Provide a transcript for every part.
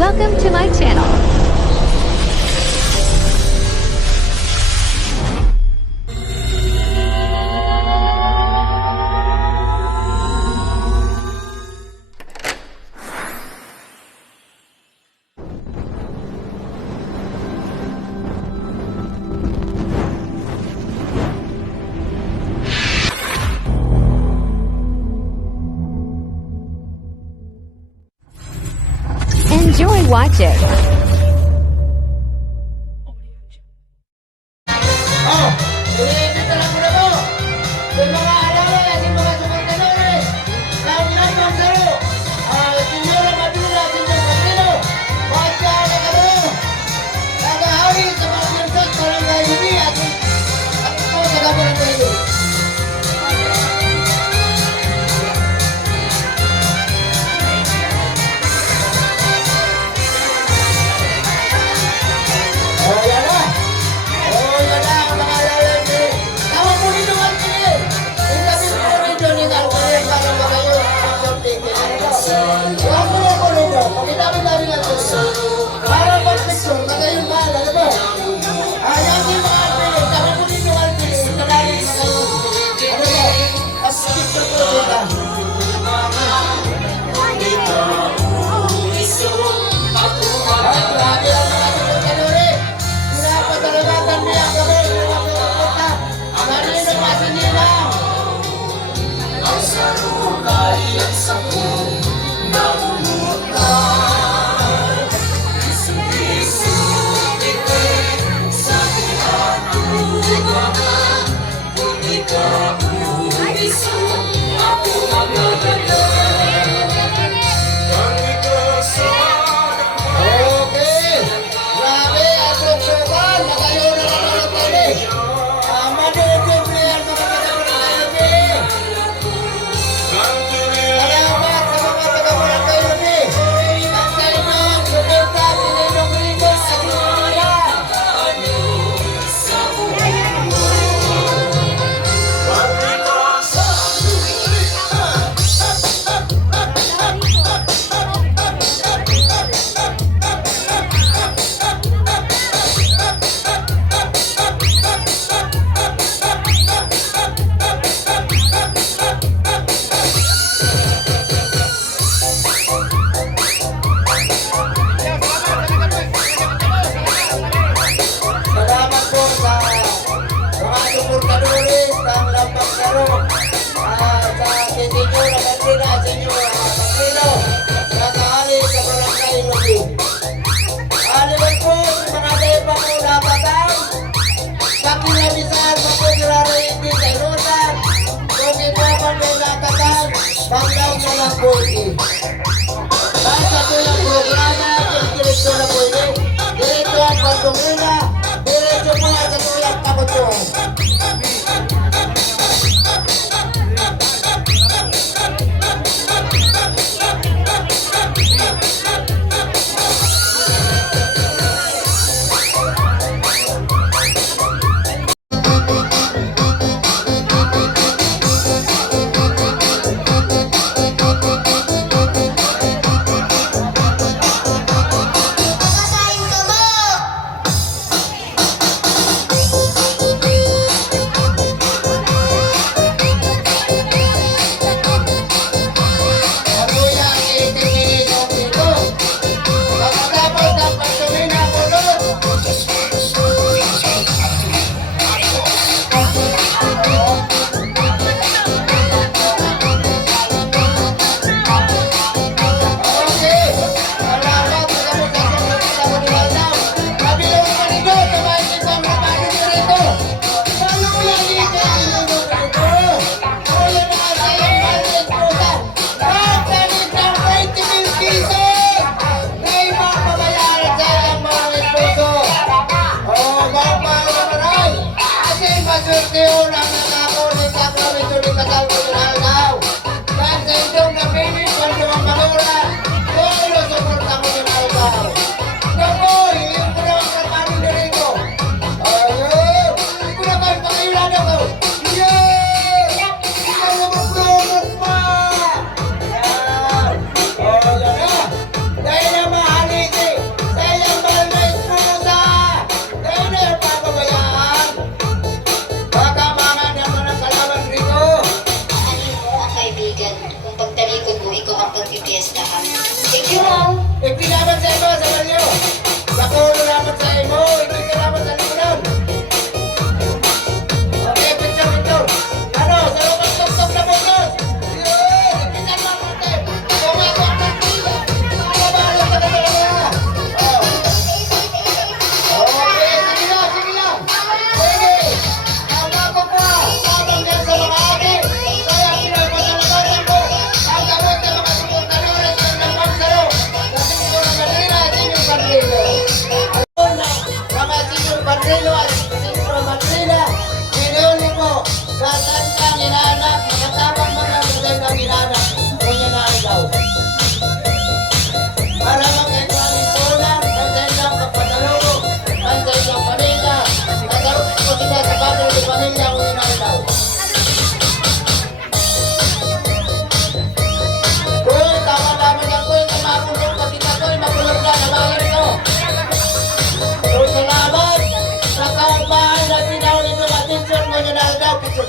Welcome to my channel. Enjoy watching. Oh, iniibita lang muna po. Yung mga alala, yung mga suportadores, lahat magsaro. Senyora Madura, Senyora Martino, Pasya na kamo. Nagahawi sa mga pirsat, Barangay Humi, at po sa Gaborang Pwede. Oh, yan na. Oh, yan na ang mga lalaki. Tama po nito ang tingin. Kung kami po rin doon yung alcohol para ba kayo ang sorting. Huwag mo na po nito. Pagkitabi-tabi nga po. Para pag-picture, magayon mahal. Ano ba? Ayan yung mga alcohol. Tama po nito ang tingin. Ikalagin na kayo. Ano ba? As picture po dito. Ay, grabe ang mga suportadores. Pinapasalamatan niya ang gabi ng mga suporta. Marino Pasinina. Okay. Grabe ang luksukan. Nakayo na naman ang tali. Madugong player mga taga-Barangay Humi. Salamat sa mga taga-Barangay Humi. Ang sa inyong suporta, Pininong Rigo at Sinira. Salamat po sa mga suportadores ng Lampang Saro. Sa Senyor Amandina, Senyor Martino, sa kahali sa Barangay Humi. Aliwan po sa mga deba po napatang, pakilamisan, mapugraro hindi sa inutan, kung ipapang may napatang, pagdaw sa lang po ito. Basta po yung programa, direkto na po ito. Direkto ang pagdumina, diretso po ang katulad kabutuan.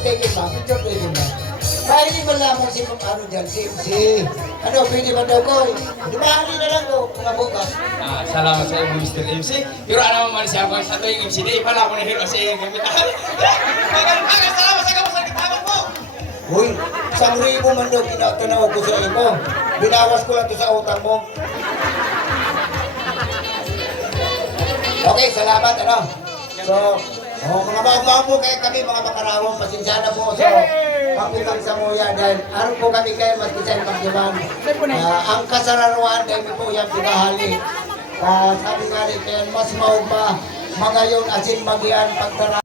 taken ba? Picture taken ba? Kaya hindi ba lamang si ano dyan, ano, pwede ba daw ko? Di ba, hindi na lang ko, mga bukas. Salamat sa iyo, Mr. MC. Pero ano man siya ako sa tuwing MC, di pala ako nahiro sa iyong gamit. Magal, salamat sa kapag sa mo. Uy, 1,000 man daw kinatanaw ko sa iyo. Binawas ko lang to sa utang mo. Okay, salamat, ano? So, mga mga po kayo kami, mga makarawang, pasensya na po sa pagpitang sa muya dahil araw po kami kayo mas kisay pagdiwan. Ang kasararuan dahil po yan pinahali. Sabi nga rin kayo, mas maugma, magayon asin magian pagtara